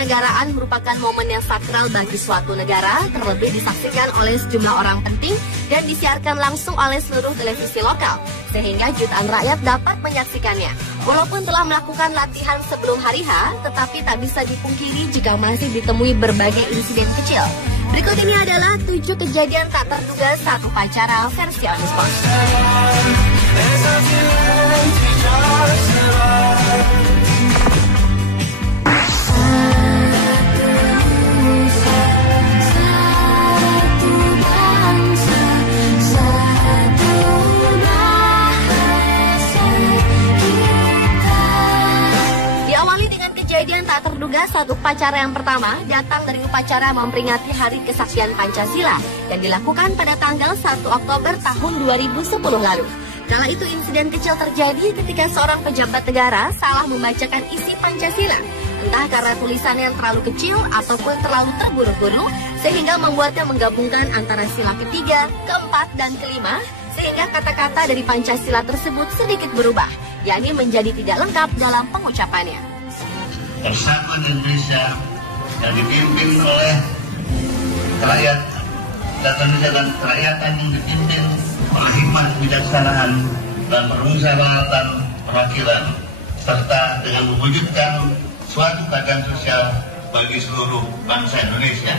kenegaraan merupakan momen yang sakral bagi suatu negara, terlebih disaksikan oleh sejumlah orang penting dan disiarkan langsung oleh seluruh televisi lokal, sehingga jutaan rakyat dapat menyaksikannya. Walaupun telah melakukan latihan sebelum hari H, tetapi tak bisa dipungkiri jika masih ditemui berbagai insiden kecil. Berikut ini adalah 7 kejadian tak terduga saat upacara versi On The Spot. Kejadian tak terduga saat upacara yang pertama datang dari upacara memperingati Hari Kesaktian Pancasila yang dilakukan pada tanggal 1 Oktober tahun 2010 lalu. Kala itu insiden kecil terjadi ketika seorang pejabat negara salah membacakan isi Pancasila. Entah karena tulisannya yang terlalu kecil ataupun terlalu terburu-buru sehingga membuatnya menggabungkan antara sila ketiga, keempat, dan kelima sehingga kata-kata dari Pancasila tersebut sedikit berubah, yakni menjadi tidak lengkap dalam pengucapannya. Persatuan Indonesia yang dipimpin oleh rakyat dan kerakyatan yang dipimpin oleh hikmah kebijaksanaan dan permusyawaratan perwakilan serta dengan mewujudkan suatu keadilan sosial bagi seluruh bangsa Indonesia.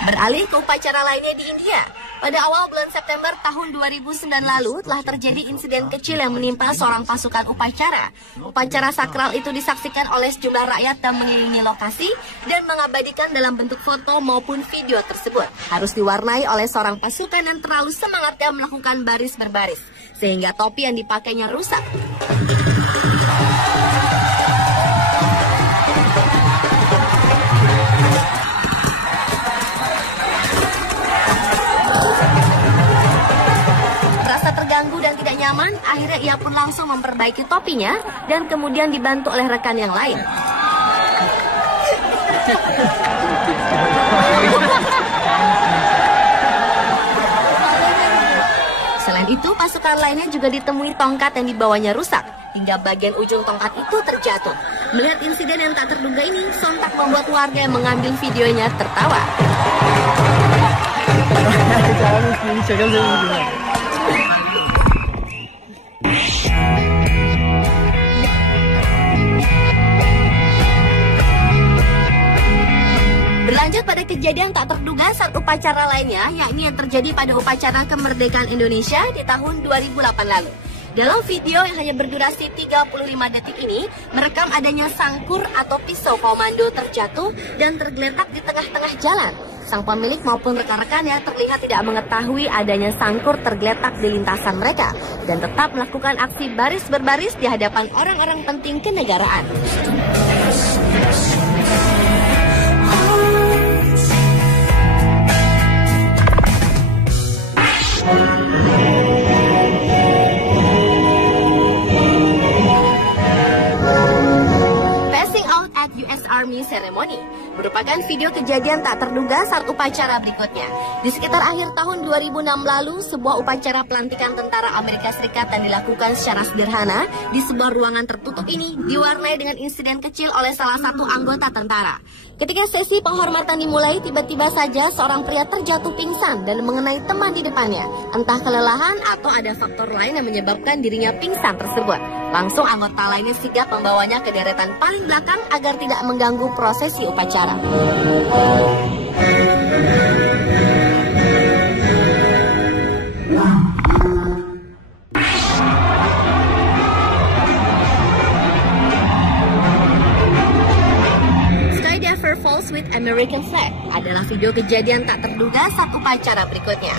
Beralih ke upacara lainnya di India. Pada awal bulan September tahun 2009 lalu telah terjadi insiden kecil yang menimpa seorang pasukan upacara. Upacara sakral itu disaksikan oleh sejumlah rakyat yang mengelilingi lokasi dan mengabadikan dalam bentuk foto maupun video tersebut. Harus diwarnai oleh seorang pasukan yang terlalu semangat yang melakukan baris berbaris, sehingga topi yang dipakainya rusak. Terganggu dan tidak nyaman, akhirnya ia pun langsung memperbaiki topinya dan kemudian dibantu oleh rekan yang lain. Selain itu, pasukan lainnya juga ditemui tongkat yang dibawanya rusak, hingga bagian ujung tongkat itu terjatuh. Melihat insiden yang tak terduga ini, sontak membuat warga yang mengambil videonya tertawa. Berlanjut pada kejadian tak terduga saat upacara lainnya, yakni yang terjadi pada upacara kemerdekaan Indonesia di tahun 2008 lalu. Dalam video yang hanya berdurasi 35 detik ini, merekam adanya sangkur atau pisau komando terjatuh dan tergeletak di tengah-tengah jalan. Sang pemilik maupun rekan-rekannya terlihat tidak mengetahui adanya sangkur tergeletak di lintasan mereka dan tetap melakukan aksi baris berbaris di hadapan orang-orang penting kenegaraan. Army Ceremony merupakan video kejadian tak terduga saat upacara berikutnya. Di sekitar akhir tahun 2006 lalu, sebuah upacara pelantikan tentara Amerika Serikat yang dilakukan secara sederhana di sebuah ruangan tertutup ini diwarnai dengan insiden kecil oleh salah satu anggota tentara. Ketika sesi penghormatan dimulai, tiba-tiba saja seorang pria terjatuh pingsan dan mengenai teman di depannya. Entah kelelahan atau ada faktor lain yang menyebabkan dirinya pingsan tersebut. Langsung anggota lainnya sigap membawanya ke deretan paling belakang agar tidak mengganggu prosesi upacara. Skydiver Falls with American Flag adalah video kejadian tak terduga saat upacara berikutnya.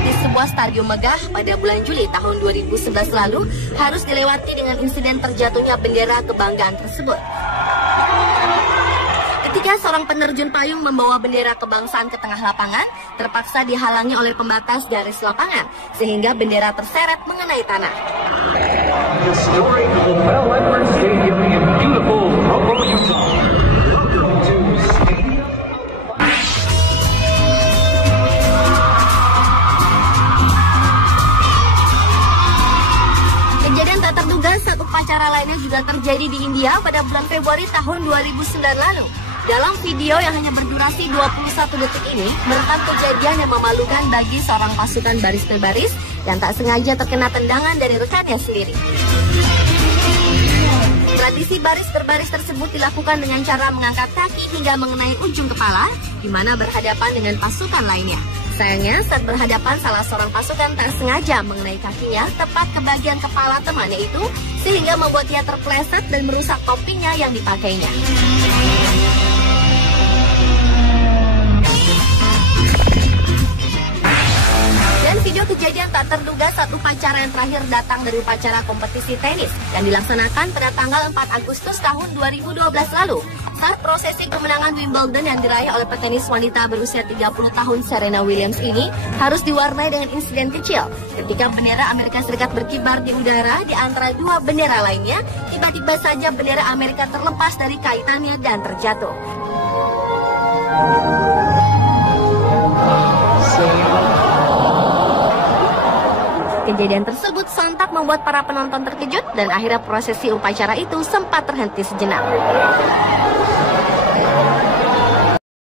Di sebuah stadion megah pada bulan Juli tahun 2011 lalu harus dilewati dengan insiden terjatuhnya bendera kebanggaan tersebut. Ketika seorang penerjun payung membawa bendera kebangsaan ke tengah lapangan, terpaksa dihalangi oleh pembatas garis lapangan, sehingga bendera terseret mengenai tanah. historic LaBelle Edwards Stadium in beautiful Provo, Utah. Welcome to Stadium. Kejadian tak terduga saat upacara lainnya juga terjadi di India pada bulan Februari tahun 2009 lalu. Dalam video yang hanya berdurasi 21 detik ini, merekam kejadian yang memalukan bagi seorang pasukan baris berbaris yang tak sengaja terkena tendangan dari rekannya sendiri. Tradisi baris berbaris tersebut dilakukan dengan cara mengangkat kaki hingga mengenai ujung kepala, di mana berhadapan dengan pasukan lainnya. Sayangnya, saat berhadapan salah seorang pasukan tak sengaja mengenai kakinya tepat ke bagian kepala temannya itu, sehingga membuat ia terpleset dan merusak topinya yang dipakainya. Dan video kejadian tak terduga saat upacara yang terakhir datang dari upacara kompetisi tenis yang dilaksanakan pada tanggal 4 Agustus tahun 2012 lalu. Saat prosesi kemenangan Wimbledon yang diraih oleh petenis wanita berusia 30 tahun Serena Williams ini harus diwarnai dengan insiden kecil. Ketika bendera Amerika Serikat berkibar di udara di antara dua bendera lainnya, tiba-tiba saja bendera Amerika terlepas dari kaitannya dan terjatuh. Kejadian tersebut sontak membuat para penonton terkejut dan akhirnya prosesi upacara itu sempat terhenti sejenak.